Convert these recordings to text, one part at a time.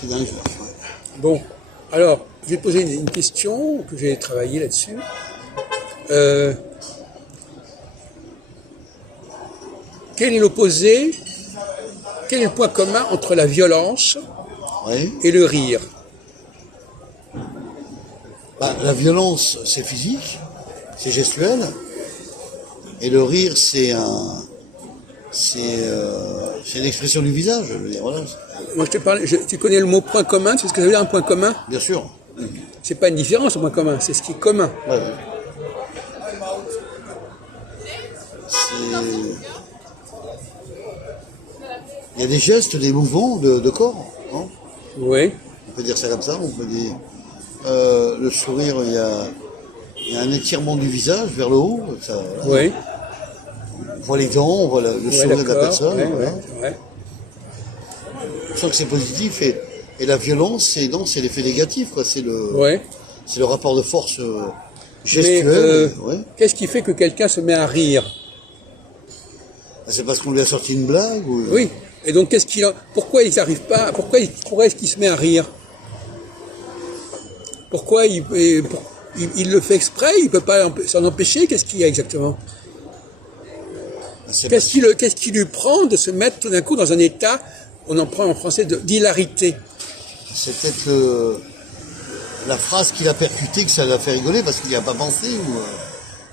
C'est dingue. Ouais. Bon, alors, je vais te poser une question que j'ai travaillé là-dessus. Quel est l'opposé, quel est le point commun entre la violence Ouais. et le rire? Bah, la violence, c'est physique, c'est gestuel, et le rire, c'est l'expression du visage. Je veux dire, voilà. Moi, je te parlais, tu connais le mot point commun, c'est ce que ça veut dire un point commun? Bien sûr. C'est pas une différence, un point commun, c'est ce qui est commun. Ouais, ouais. C'est- Il y a des gestes, des mouvements de corps. Hein, Oui, on peut dire ça comme ça. On peut dire le sourire. Il y a un étirement du visage vers le haut. Ça, voilà. oui. On voit les dents, on voit le Ouais, sourire de la d'accord, personne. ouais, Voilà. ouais, c'est vrai. Je sens que c'est positif et la violence, c'est l'effet négatif, quoi. C'est Ouais. le rapport de force Mais gestuel. Ouais. qu'est-ce qui fait que quelqu'un se met à rire? C'est parce qu'on lui a sorti une blague ou... Oui. Et donc, pourquoi il n'arrive pas? Pourquoi est-ce qu'il se met à rire? Pourquoi il le fait exprès? Il peut pas s'en empêcher? Qu'est-ce qu'il y a exactement? C'est Qu'est-ce qui lui prend de se mettre tout d'un coup dans un état, on en prend en français, d'hilarité? c'est peut-être la phrase qu'il a percutée que ça l'a fait rigoler parce qu'il n'y a pas pensé ou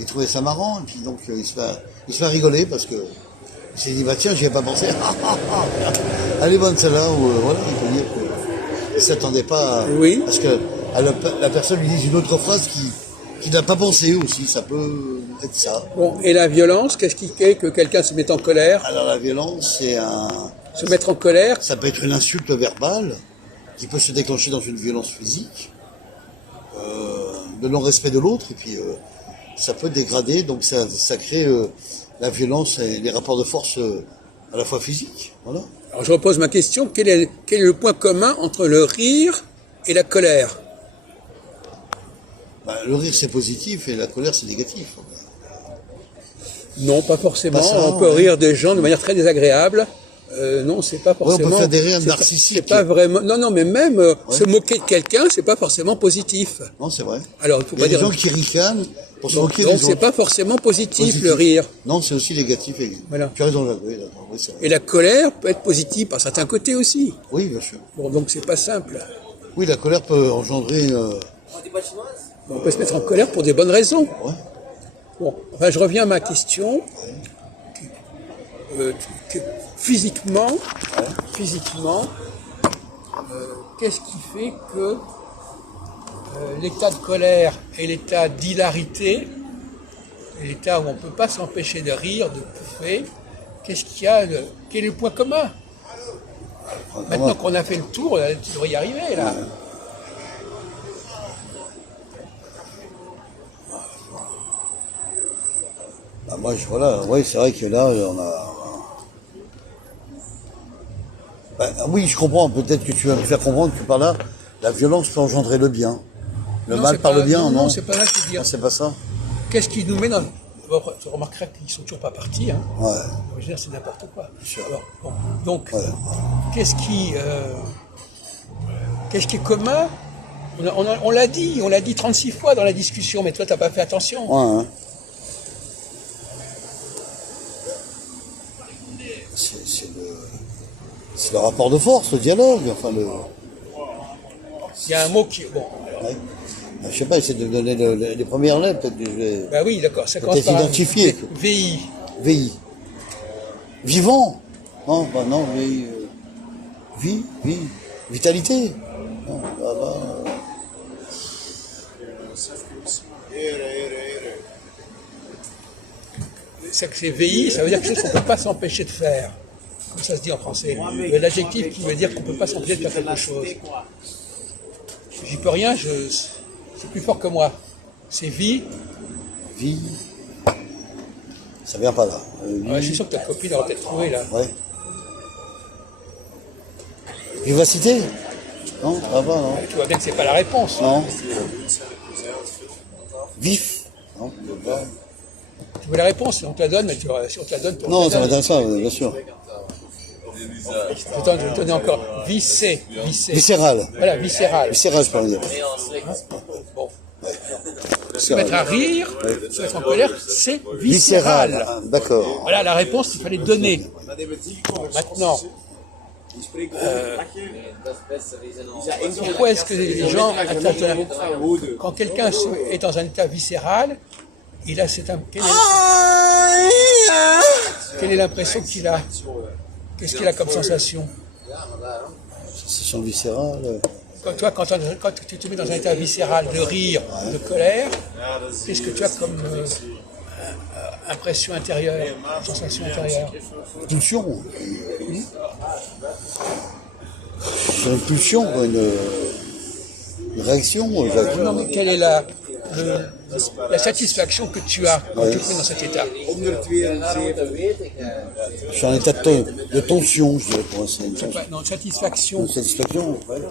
il trouvait ça marrant et puis donc il se fait rigoler parce que il s'est dit bah tiens j'y ai pas pensé. Elle est bonne celle-là ou voilà il peut dire qu'il s'attendait pas Oui. parce que la personne lui dit une autre phrase qu'il n'a pas pensé aussi, ça peut être ça. Bon, et la violence, qu'est-ce qui fait que quelqu'un se met en colère? Alors la violence Se mettre en colère, ça peut être une insulte verbale qui peut se déclencher dans une violence physique, de non-respect de l'autre, et puis ça peut dégrader, donc ça crée la violence et les rapports de force à la fois physiques. Voilà. alors je repose ma question, quel est le point commun entre le rire et la colère? Bah, le rire c'est positif et la colère c'est négatif. Non, pas forcément. Pas ça, on peut ouais. rire des gens de manière très désagréable. Non, c'est pas Ouais, on forcément. peut faire des rires c'est narcissiques. C'est pas vraiment. Non, non, mais même se moquer de quelqu'un, c'est pas forcément positif. Non, c'est vrai. Alors, il faut Il y a pas des dire. gens qui ricanent pour se moquer Donc, des c'est autres. pas forcément positif, Positif. le rire. Non, c'est aussi négatif. Voilà. Tu as raison, Jacques, oui, d'accord. Oui, c'est vrai. Et la colère peut être positive par certains côtés aussi. Oui, bien sûr. Bon, donc c'est pas simple. Oui, la colère peut engendrer... On peut se mettre en colère pour des bonnes raisons. ouais. Bon, enfin, je reviens à ma question. Physiquement, qu'est-ce qui fait que l'état de colère et l'état d'hilarité, l'état où on ne peut pas s'empêcher de rire, de pouffer, qu'est-ce qu'il y a, quel est le point commun? Maintenant qu'on a fait le tour, tu devrais y arriver, là. Bah, moi, voilà, oui, c'est vrai que là, on a... Bah, oui, je comprends, peut-être que tu vas me faire comprendre que par là, la violence peut engendrer le bien. Le Non, mal c'est par pas- le bien, non, non? non, c'est pas ça que je veux dire. Non, c'est pas ça? Qu'est-ce qui nous met dans... Bon, tu remarqueras qu'ils sont toujours pas partis, hein. Ouais. Je veux dire, c'est n'importe quoi. sûr. Alors, bon, donc, Ouais. qu'est-ce qui est commun? On l'a dit 36 fois dans la discussion, mais toi, t'as pas fait attention. Ouais, hein. C'est le rapport de force, le dialogue, enfin le... Il y a un mot qui... Bon, Ouais. Je sais pas, essayer de donner les premières lettres, peut-être que je vais... bah oui, d'accord, ça commence Peut-être par identifié. VI. VI. Vivant. Non, bah non, mais... vie. Vitalité. Non, C'est VI, ça veut dire quelque chose qu'on ne peut pas s'empêcher de faire. Comme ça se dit en français. L'adjectif qui veut dire qu'on ne peut pas s'empêcher de faire quelque chose. J'y peux rien, c'est plus fort que moi. C'est vie. Vie. Ça vient pas là. Ouais, je suis sûr que ta copine aura peut-être trouvé là. Ouais. Vivacité. Non, ça va, non. Tu vois bien que c'est pas la réponse. Non. Vif. Non, pas. Tu veux la réponse, si on te la donne, mais si on te la donne, Non, ça m'intéresse pas, bien sûr. Je vais donner encore. Vissé. Viscéral. Voilà, viscéral. Viscéral, je peux dire. Bon. Se Viscéral. mettre à rire, se mettre en colère, c'est viscéral. Ah, d'accord. Voilà la réponse qu'il fallait donner. Maintenant, pourquoi est-ce que les gens attendent quand quelqu'un est dans un état viscéral, il a quelle est l'impression qu'il a? Qu'est-ce qu'il a comme sensation? Sensation viscérale. Quand tu te mets dans un état viscéral de rire, de colère, qu'est-ce que tu as comme impression intérieure, sensation intérieure? Pulsion. C'est une pulsion, quoi, une réaction. Jacques. Non, mais quelle est la satisfaction que tu as quand tu es dans cet état? Je suis en état de tension, je dirais, pour ainsi dire. Non, satisfaction. Satisfaction, ouais.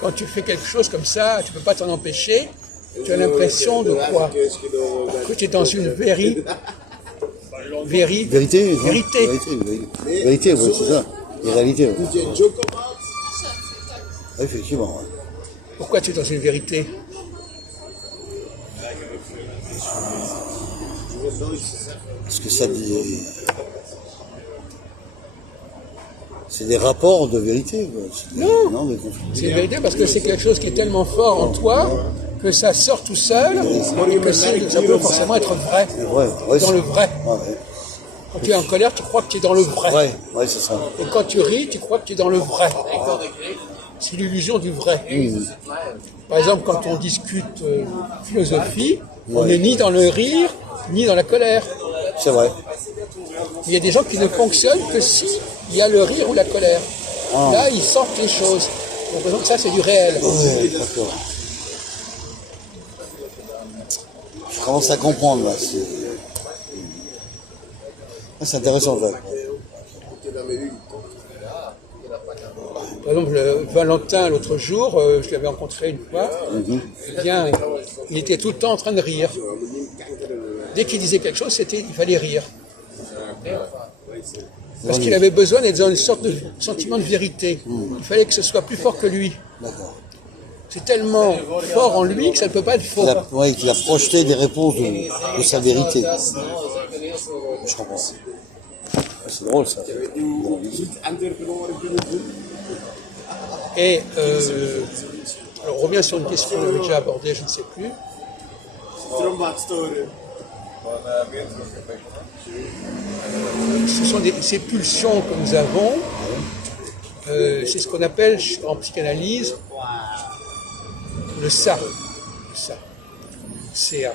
Quand tu fais quelque chose comme ça, tu ne peux pas t'en empêcher. Tu as l'impression de quoi? Que tu es dans une vérité. Vérité, oui, c'est ça. Et réalité, oui. Effectivement. Ouais. Pourquoi tu es dans une vérité? Parce que ça dit. C'est des rapports de vérité, quoi. Non, des conflits. C'est une vérité parce que c'est quelque chose qui est tellement fort en toi que ça sort tout seul et que ça peut forcément être vrai. Ouais, Dans le vrai. Ouais. Quand tu es en colère, tu crois que tu es dans le vrai. Ouais, c'est ça. Et quand tu ris, tu crois que tu es dans le vrai. C'est l'illusion du vrai. Par exemple, quand on discute philosophie, on n'est ni dans le rire, ni dans la colère. C'est vrai. Il y a des gens qui ne fonctionnent que si il y a le rire ou la colère. Là, ils sentent les choses. Donc ça, c'est du réel. Ouais, d'accord. Je commence à comprendre, là. C'est intéressant, Jacques. Par exemple, Valentin, l'autre jour, je l'avais rencontré une fois, eh bien, il était tout le temps en train de rire. Dès qu'il disait quelque chose, il fallait rire. Parce qu'il avait besoin d'être dans une sorte de sentiment de vérité. Il fallait que ce soit plus fort que lui. D'accord. C'est tellement fort en lui que ça ne peut pas être faux. Il a projeté des réponses de sa vérité. Je comprends. C'est drôle, ça. Et alors, on revient sur une question qu'on avait déjà abordée, je ne sais plus. Ce sont ces pulsions que nous avons, c'est ce qu'on appelle en psychanalyse le ça. CA.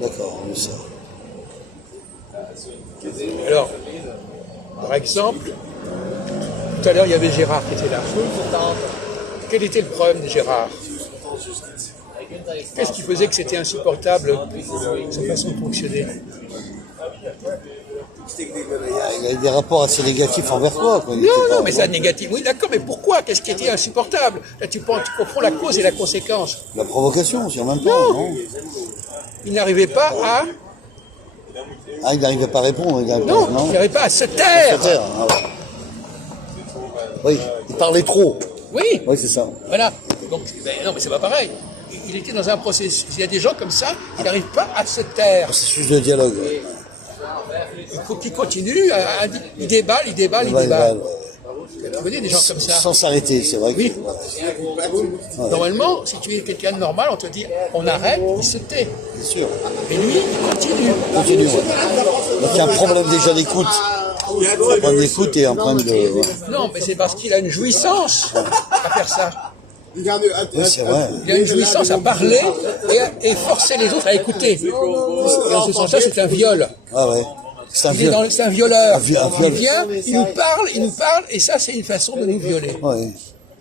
D'accord, le ça. Alors, par exemple, tout à l'heure, il y avait Gérard qui était là. Quel était le problème de Gérard? Qu'est-ce qui faisait que c'était insupportable, sa façon de fonctionner? Il a eu des rapports assez négatifs envers toi, quoi. Non, mais c'est négatif. Oui, d'accord, mais pourquoi? Qu'est-ce qui était insupportable? Là, tu confonds la cause et la conséquence. La provocation, c'est en même temps, non? Il n'arrivait pas à... Ah, il n'arrivait pas à répondre, il n'arrivait pas à se taire. Ah, ouais. Oui, il parlait trop. Oui. Oui, c'est ça. Voilà. Donc, non, mais c'est pas pareil. Il était dans un processus. Il y a des gens comme ça, qui n'arrivent pas à se taire. Processus de dialogue. Ouais. Il faut qu'ils continuent, ils déballent. Vous connaissez des gens comme ça? Sans s'arrêter, c'est vrai. Oui. Normalement, si tu es quelqu'un de normal, on te dit, on arrête, il se tait. Bien sûr. Et lui, il continue. Ouais. Donc il y a un problème déjà d'écoute. Un problème d'écoute et un problème de... Ouais. Non, mais c'est parce qu'il a une jouissance à faire ça. Oui, c'est vrai. Il a une jouissance à parler et forcer les autres à écouter. Et en ce sens-là, c'est un viol. Ah ouais. C'est un violeur. Un viol. Il vient, il nous parle, et ça, c'est une façon de nous violer. Ouais.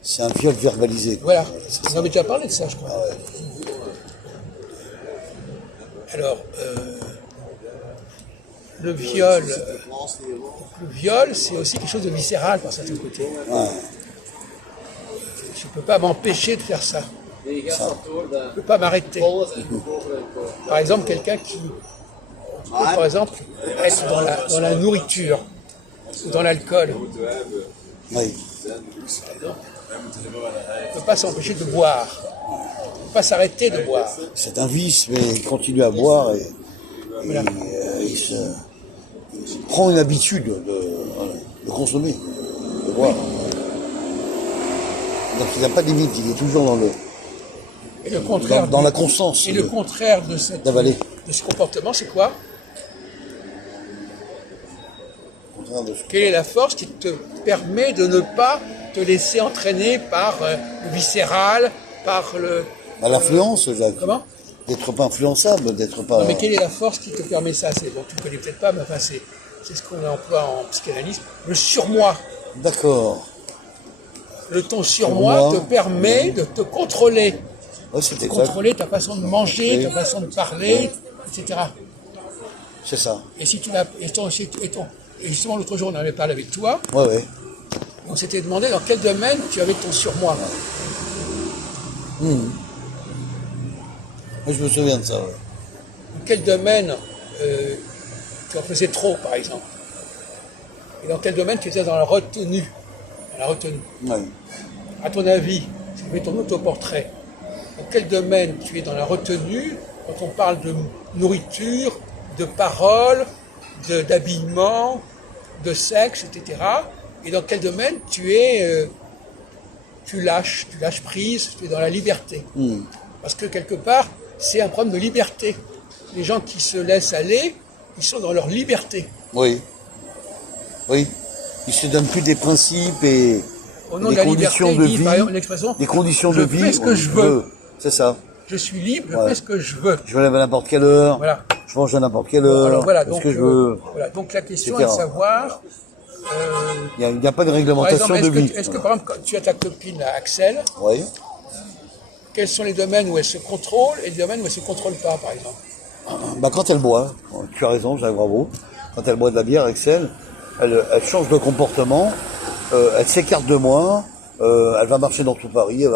C'est un viol verbalisé. Voilà. On avait déjà parlé de ça, je crois. Alors, le viol, c'est aussi quelque chose de viscéral par certains côtés. Ouais. Je ne peux pas m'empêcher de faire ça. Je ne peux pas m'arrêter. Par exemple, quelqu'un qui peut, par exemple, être dans la nourriture. ou dans l'alcool. Oui. On ne peut pas s'empêcher de boire. On ne peut pas s'arrêter de boire. C'est un vice, mais il continue à boire et Voilà. il prend une habitude de consommer, de boire. Donc il n'a pas de limite, il est toujours Et le contraire dans la constance. Et le contraire de d'avaler. de ce comportement, c'est quoi? De ce- Quelle est la force qui te permet de ne pas te laisser entraîner par le viscéral, par le... L'influence, Jacques. Comment? D'être pas influençable, d'être pas... Non, mais quelle est la force qui te permet ça? C'est, bon, tu ne connais peut-être pas, mais enfin, c'est ce qu'on emploie en psychanalyse, le surmoi. D'accord. Ton surmoi te permet de te contrôler. Ouais, c'est exact. Contrôler ta façon de manger, Oui. ta façon de parler, etc. C'est ça. Et si tu l'as... Et justement, l'autre jour, on en avait parlé avec toi, Ouais, ouais. on s'était demandé dans quel domaine tu avais ton surmoi. Moi, je me souviens de ça, ouais. Dans quel domaine tu en faisais trop, par exemple. Et dans quel domaine tu étais dans la retenue. La retenue. Ouais. À ton avis, si tu fais ton autoportrait, dans quel domaine tu es dans la retenue quand on parle de nourriture, de parole, d'habillement, de sexe, etc. Et dans quel domaine tu es, tu lâches prise, tu es dans la liberté. Parce que quelque part, c'est un problème de liberté. Les gens qui se laissent aller, ils sont dans leur liberté. Oui. Oui. Ils se donnent plus des principes et Au nom des de la conditions liberté, de ils disent, vie. par exemple, l'expression, Des conditions de vie. je fais ce que je veux. C'est ça. Je suis libre, je Ouais. fais ce que je veux. Je me lève à n'importe quelle heure. Voilà. Je mange à n'importe quelle Bon, heure. alors voilà, ce donc, que je veux. voilà, donc la question etc. est de savoir, Il n'y a pas de par réglementation exemple, de vie. est-ce que par exemple, quand tu as ta copine là, Axel, Oui. quels sont les domaines où elle se contrôle et les domaines où elle ne se contrôle pas, par exemple? Bah, quand elle boit, tu as raison, Jacques, bravo. Quand elle boit de la bière, Excel, elle change de comportement, elle s'écarte de moi, elle va marcher dans tout Paris, elle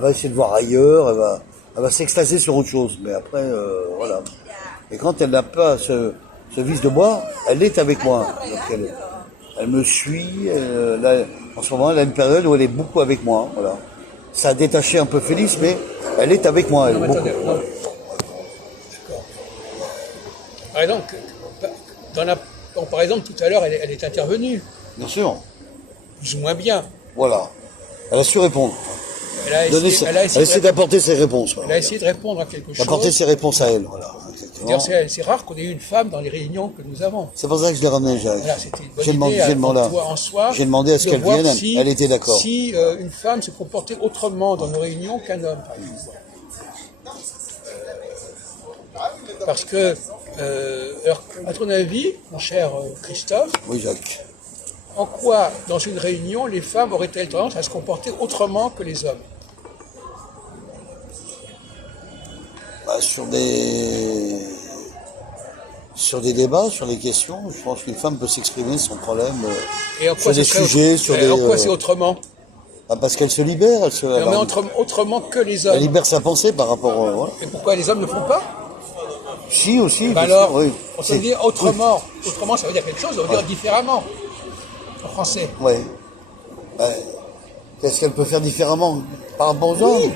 va essayer de voir ailleurs, elle va s'extasier sur autre chose. Mais après, voilà. Et quand elle n'a pas ce vice de boire, elle est avec moi. Donc elle me suit. Là, en ce moment, elle a une période où elle est beaucoup avec moi. Voilà. Ça a détaché un peu Félix, mais elle est avec moi. Elle, Non, mais beaucoup. attendez, non. D'accord. Par exemple, par exemple, tout à l'heure, elle est intervenue, Bien sûr. plus ou moins bien. Voilà. Elle a su répondre. Elle a Donner essayé, elle a essayé d'apporter ses réponses. Voilà. elle a essayé de répondre à quelque D'apporter chose. ses réponses à elle. Voilà. D'ailleurs, c'est rare qu'on ait eu une femme dans les réunions que nous avons. C'est pour ça que je l'ai ramené, Jacques. Voilà, c'était une bonne J'ai demandé, idée j'ai demandé, toi en soi. j'ai demandé à ce de qu'elle voir vienne. si- Elle était d'accord. Si une femme se comportait autrement dans nos réunions qu'un homme, par exemple. Parce que, alors, à ton avis, mon cher Christophe, Oui, Jacques. en quoi, dans une réunion, les femmes auraient-elles tendance à se comporter autrement que les hommes? Bah, sur des débats, sur des questions, je pense qu'une femme peut s'exprimer son problème Et en sur quoi des ce serait sujets, sur des. en quoi c'est autrement? Parce qu'elle se libère, elle Non, mais autrement que les hommes. libère sa pensée par rapport. Voilà. Et pourquoi les hommes ne font pas? Si aussi. Bah bien alors, sûr, oui. on se dit autrement. Autrement, ça veut dire quelque chose, ça veut dire différemment. En français. Oui. Qu'est-ce qu'elle peut faire différemment par rapport aux hommes?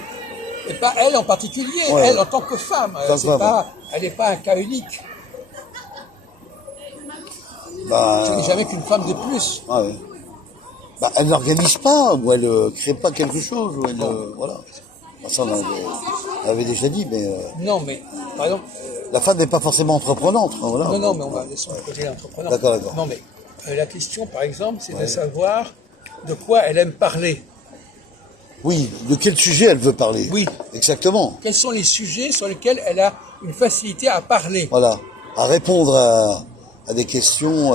Et pas elle en particulier, Ouais. elle en tant que femme. Tant que femme, Elle n'est pas un cas unique. Bah, Ce n'est jamais qu'une femme de plus. ah ouais. Bah, elle n'organise pas, ou elle crée pas quelque chose, ou elle, voilà. Bah, ça, on avait déjà dit, mais Non, mais par exemple, la femme n'est pas forcément entreprenante. Hein, voilà. non, mais on va laisser de côté l'entrepreneur. D'accord. Non, mais la question, par exemple, c'est de savoir de quoi elle aime parler. Oui, de quel sujet elle veut parler? Oui. Exactement. Quels sont les sujets sur lesquels elle a une facilité à parler? Voilà. À répondre à des questions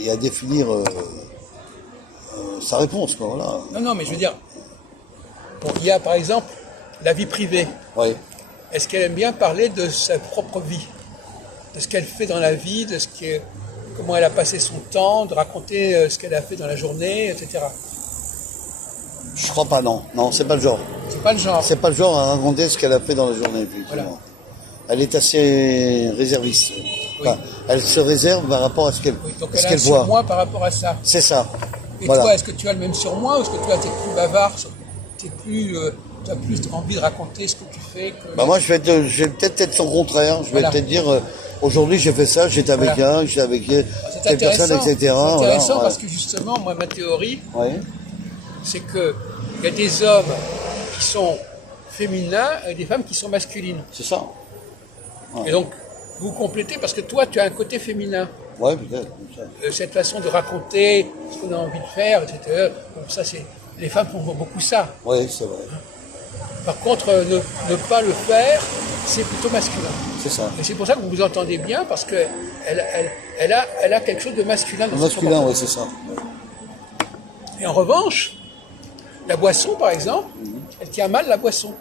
et à définir sa réponse, quoi. Voilà. Non, mais je veux dire, bon, il y a par exemple la vie privée. Oui. Est-ce qu'elle aime bien parler de sa propre vie, de ce qu'elle fait dans la vie, comment elle a passé son temps, de raconter ce qu'elle a fait dans la journée, etc. Je crois pas, non. Non, c'est pas le genre. C'est pas le genre. C'est pas le genre à raconter ce qu'elle a fait dans la journée, effectivement. Voilà. Elle est assez réserviste. Enfin, elle se réserve par rapport à ce qu'elle Oui, donc à ce elle a un qu'elle voit. surmoi par rapport à ça. C'est ça. Et Voilà. toi, est-ce que tu as le même surmoi ou est-ce que toi, tu es plus bavard, tu as plus envie de raconter ce que tu fais que... Bah moi, je vais peut-être être son contraire. Je vais Voilà. peut-être dire, aujourd'hui, j'ai fait ça, j'étais avec Voilà. un, j'étais avec C'est telle personne, intéressant, etc. c'est intéressant Voilà, parce que justement, moi, ma théorie, ouais. c'est qu'il y a des hommes qui sont féminins et des femmes qui sont masculines. C'est ça. Et donc, vous complétez parce que toi, tu as un côté féminin. Ouais, peut-être. Cette façon de raconter ce qu'on a envie de faire, etc. Donc ça, les femmes font beaucoup ça. Oui, c'est vrai. Par contre, ne pas le faire, c'est plutôt masculin. C'est ça. Et c'est pour ça que vous vous entendez bien, parce qu'elle a quelque chose de masculin dans son Masculin, comportement. oui, c'est ça. Et en revanche, la boisson, par exemple, elle tient mal la boisson.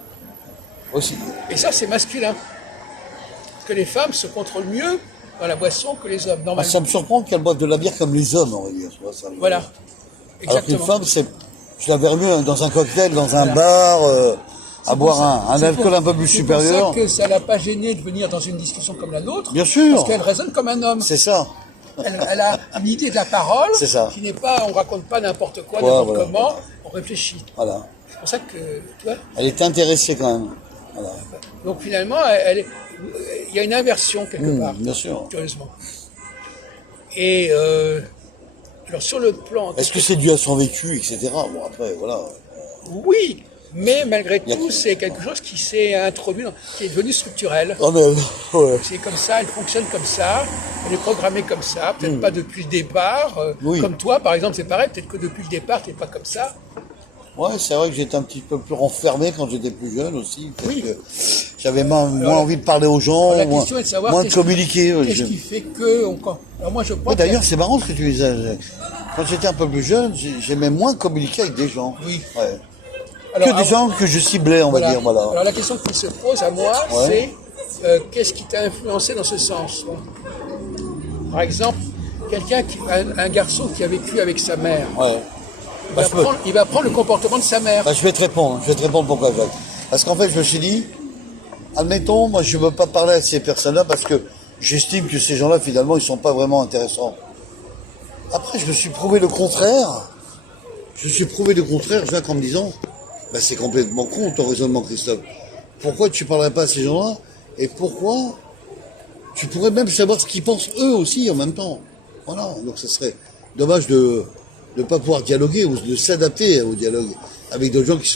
Aussi. Et ça, c'est masculin. Parce que les femmes se contrôlent mieux dans la boisson que les hommes, Ah, normalement. ça me surprend qu'elle boive de la bière comme les hommes, on va dire. Tu vois, ça. Voilà. Alors qu'une Exactement. femme, je la verrais mieux dans un cocktail, dans un Voilà. bar, à C'est boire pour ça- un c'est alcool pour- un peu plus supérieur. C'est pour ça que ça l'a pas gêné de venir dans une discussion comme la nôtre. Bien sûr. Parce qu'elle raisonne comme un homme. C'est ça. Elle a une idée de la parole C'est ça. qui n'est pas, on raconte pas n'importe quoi, Ouais, n'importe voilà. comment, on réfléchit. Voilà. C'est pour ça que, tu vois, Elle est intéressée quand même. Voilà. donc finalement, il y a une inversion quelque part, Bien sûr. curieusement. Et alors sur le plan, Est-ce que c'est dû à son vécu, etc. Bon, après, voilà. oui, mais malgré Il y a- tout, c'est quelque chose qui s'est introduit, qui est devenu structurel. Oh, mais, ouais. C'est comme ça, elle fonctionne comme ça, elle est programmée comme ça, peut-être pas depuis le départ. Oui. Comme toi, par exemple, c'est pareil, peut-être que depuis le départ, tu n'es pas comme ça. Ouais, c'est vrai que j'étais un petit peu plus renfermé quand j'étais plus jeune aussi. Parce Oui. que j'avais moins envie de parler aux gens, La moins, question est de savoir moins de communiquer. Qu'est-ce qui fait que... Alors moi, je crois Ouais, d'ailleurs, c'est marrant ce que tu disais. Quand j'étais un peu plus jeune, j'aimais moins communiquer avec des gens. Oui. Ouais. Alors, Que des gens que je ciblais, on va dire. Voilà. Alors la question qui se pose à moi, Ouais. c'est qu'est-ce qui t'a influencé dans ce sens? Par exemple, un garçon qui a vécu avec sa mère, Ouais. Bah, il va prendre le comportement de sa mère. je vais te répondre. Je vais te répondre pourquoi, Jacques. Parce qu'en fait, je me suis dit, admettons, moi, je ne veux pas parler à ces personnes-là parce que j'estime que ces gens-là, finalement, ils sont pas vraiment intéressants. Après, je me suis prouvé le contraire. Jacques, en me disant, bah, c'est complètement con ton raisonnement, Christophe. Pourquoi tu parlerais pas à ces gens-là? Et pourquoi tu pourrais même savoir ce qu'ils pensent eux aussi en même temps. Voilà. Donc, ce serait dommage de ne pas pouvoir dialoguer ou de s'adapter au dialogue avec d'autres gens qui sont